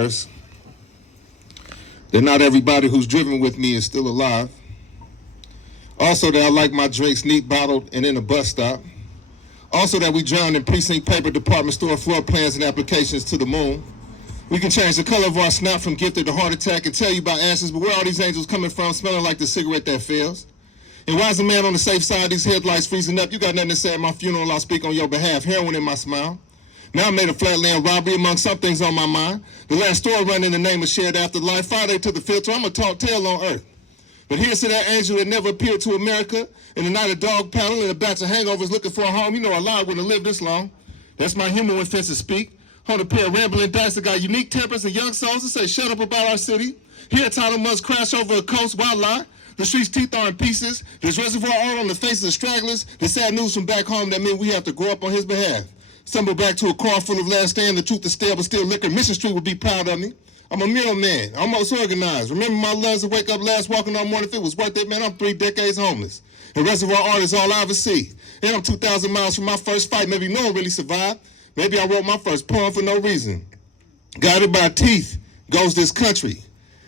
first, that not everybody who's driven with me is still alive. Also that I like my drinks neat, bottled, and in a bus stop. Also that we drown in precinct paper, department store floor plans, and applications to the moon. We can change the color of our snot from gifted to heart attack and tell you about ashes, but where are these angels coming from, smelling like the cigarette that fails? And why is a man on the safe side, these headlights freezing up? You got nothing to say at my funeral, I'll speak on your behalf. Heroin in my smile. Now I made a flatland robbery among some things on my mind. The last store run in the name of shared afterlife. Friday to the filter, I'm a talk tale on earth. But here's to that angel that never appeared to America in the night of dog paddling and a batch of hangovers looking for a home. You know a lie wouldn't have lived this long. That's my humor when fences speak. Hold a pair of rambling dice that got unique tempers and young souls that say shut up about our city. Here title must crash over a coast, why lie? The streets' teeth are in pieces. There's reservoir oil on the faces of stragglers. The sad news from back home that means we have to grow up on his behalf. Stumble back to a car full of last stand, the truth is stale but still liquor. Mission Street would be proud of me. I'm a mural man, almost organized. Remember my loves to wake up last walking on morning. If it was worth it, man, I'm 3 decades homeless. And reservoir art is all I ever see. And I'm 2,000 miles from my first fight. Maybe no one really survived. Maybe I wrote my first poem for no reason. Guided by teeth goes this country.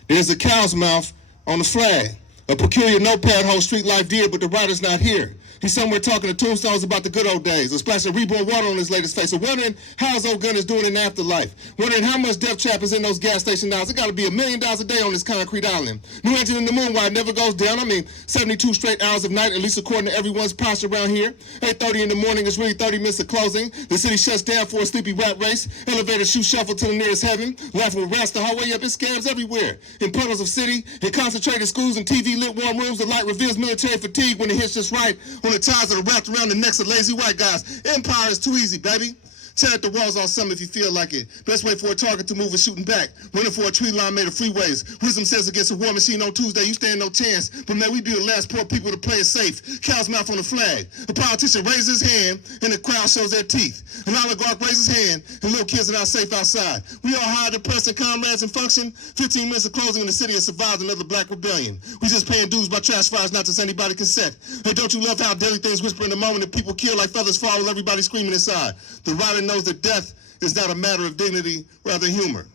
There's a cow's mouth on the flag. A peculiar notepad holds street life dear, but the writer's not here. He's somewhere talking to tombstones about the good old days. A splash of reborn water on his latest face. So wondering how his old gun is doing in afterlife. Wondering how much death trap is in those gas station dials. It got to be $1 million a day on this concrete island. New engine in the moon, why it never goes down. 72 straight hours of night, at least according to everyone's posture around here. 8:30 in the morning is really 30 minutes of closing. The city shuts down for a sleepy rat race. Elevator shoe shuffle to the nearest heaven. Laughing with rats the hallway up. It's scams everywhere. In puddles of city, in concentrated schools and TV lit warm rooms, the light reveals military fatigue when it hits just right. When the ties are wrapped around the necks of lazy white guys. Empire is too easy, baby. Tear at the walls all summer if you feel like it. Best way for a target to move is shooting back. Running for a tree line made of freeways. Wisdom says against a war machine on Tuesday, you stand no chance. But man, we be the last poor people to play it safe. Cow's mouth on the flag. A politician raises his hand and the crowd shows their teeth. An oligarch raises his hand and little kids are not safe outside. We all hide, depressed, and comrades and function. 15 minutes of closing in the city has survived another black rebellion. We just paying dues by trash fires, not just anybody consent. Hey, don't you love how daily things whisper in the moment that people kill like feathers fall with everybody screaming inside? The writer knows that death is not a matter of dignity, rather humor.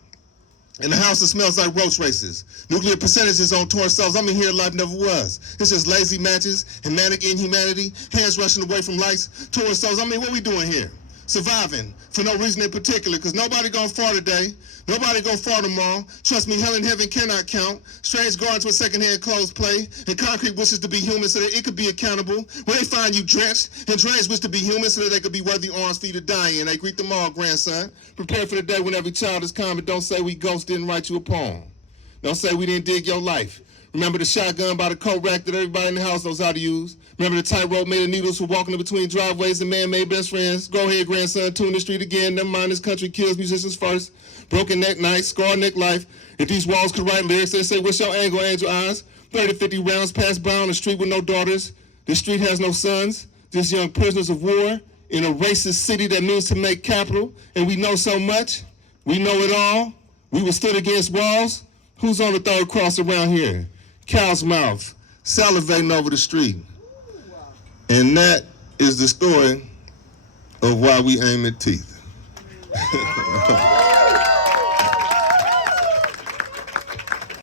In the house, it smells like roach races. Nuclear percentages on torn cells. I'm in here, life never was. It's just lazy matches and manic inhumanity, hands rushing away from lights, torn cells. What we doing here? Surviving for no reason in particular, because nobody gonna fall today, nobody gonna fall tomorrow. Trust me, hell and heaven cannot count. Strange gardens with secondhand clothes play, and concrete wishes to be human so that it could be accountable. When they find you drenched, and dreams wish to be human so that they could be worthy arms for you to die in. They greet them all, grandson. Prepare for the day when every child is calm, but don't say we ghosts didn't write you a poem. Don't say we didn't dig your life. Remember the shotgun by the coat rack that everybody in the house knows how to use. Remember the tightrope made of needles for walking in between driveways and man-made best friends. Go ahead, grandson, tune the street again. Never mind, this country kills musicians first. Broken neck night, scar neck life. If these walls could write lyrics, they say, what's your angle, angel eyes? 30, 50 rounds pass by on the street with no daughters. This street has no sons, just young prisoners of war in a racist city that means to make capital. And we know so much. We know it all. We were stood against walls. Who's on the third cross around here? Cow's mouth, salivating over the street. And that is the story of why we aim at teeth.